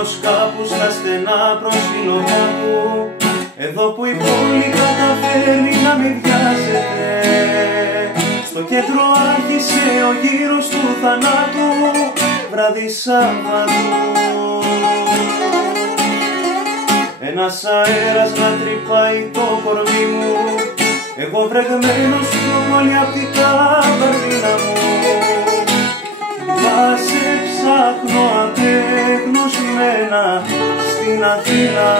βρεγμένος κάπου στα στενά προσφύλλωμά του, εδώ που η πόλη καταφέρνει να μην βιάζεται. Στο κέντρο άρχισε ο γύρος του θανάτου, βράδυ Σάββατου. Ένας αέρας να τρυπάει το κορμί μου, εγώ βρεγμένος πιο πολύ απ' την καμπαρδίνα μου. Θα σε ψάχνω απεγνωσμένα στην Αθήνα.